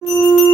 嗯。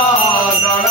আসিয়া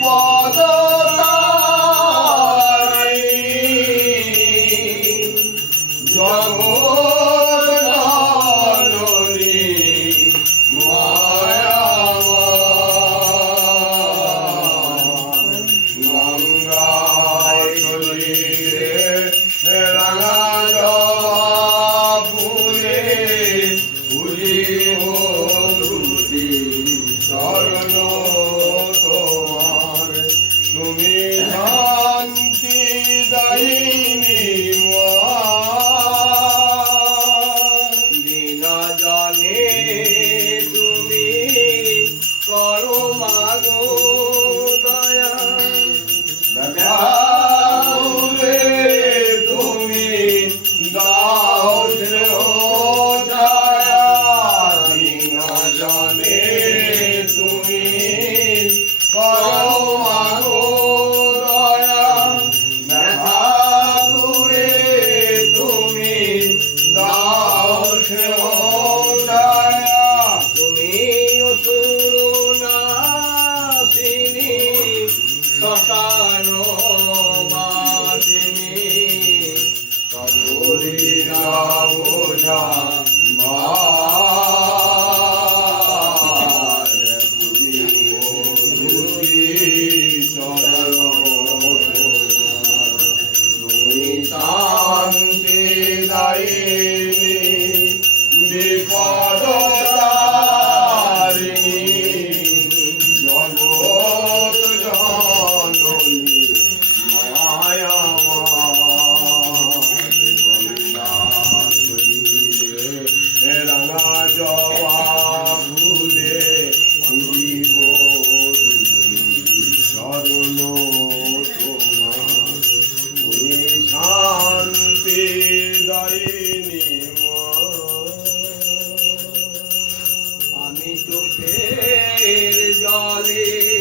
我的 জলে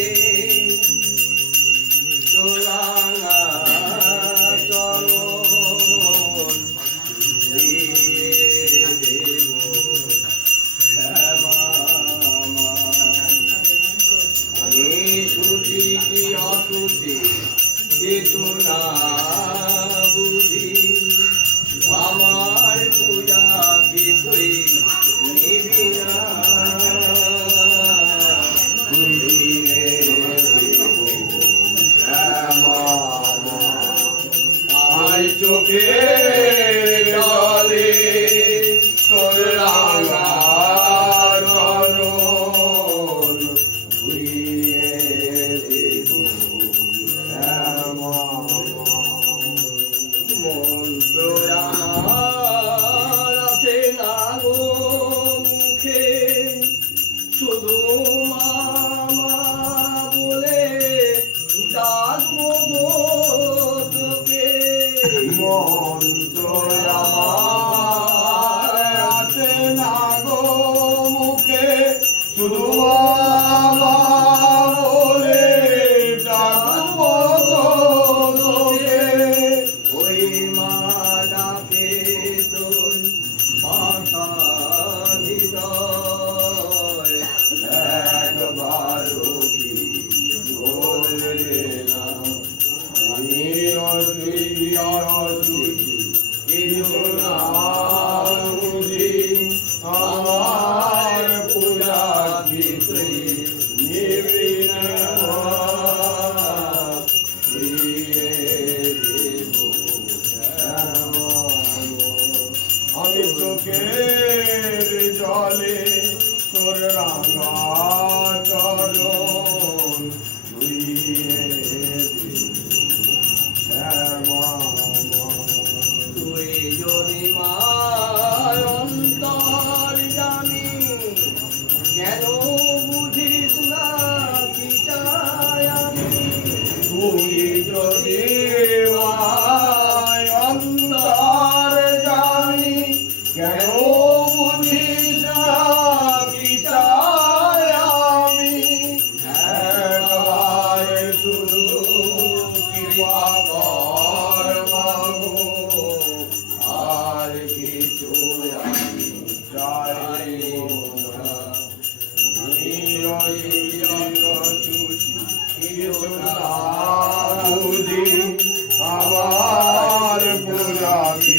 আবার পুরাতে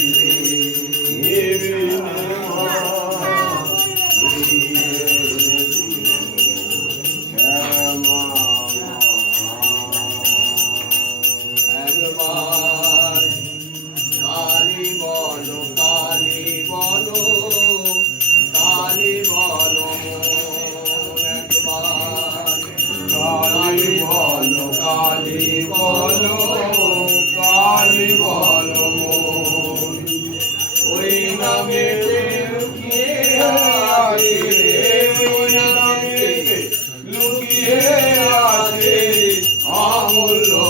আছে আমূল্য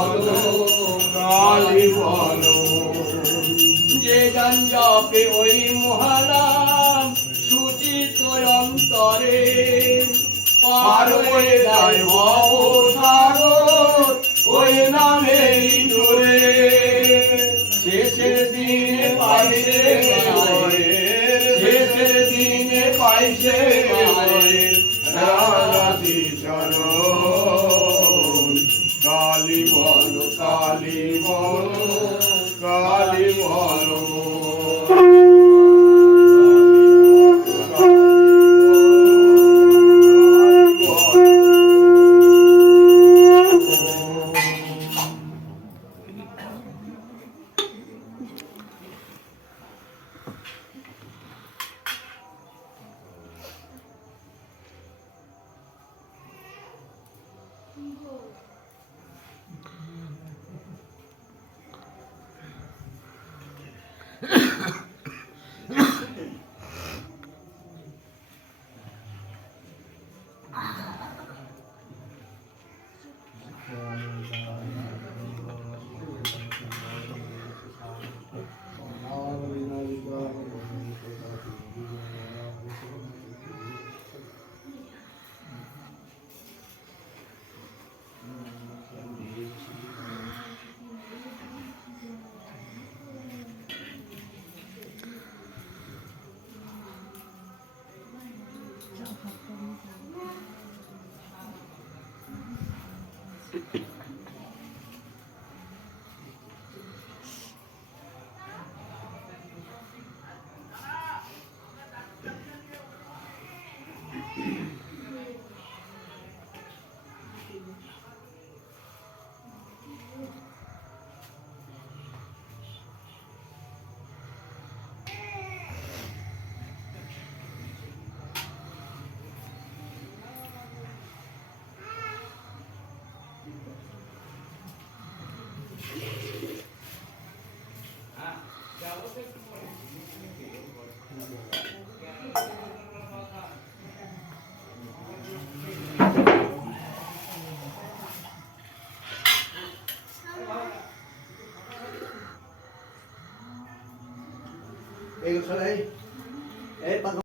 বলো গালি বলো যে গান যাবে ওই Hollywood. เขาเลย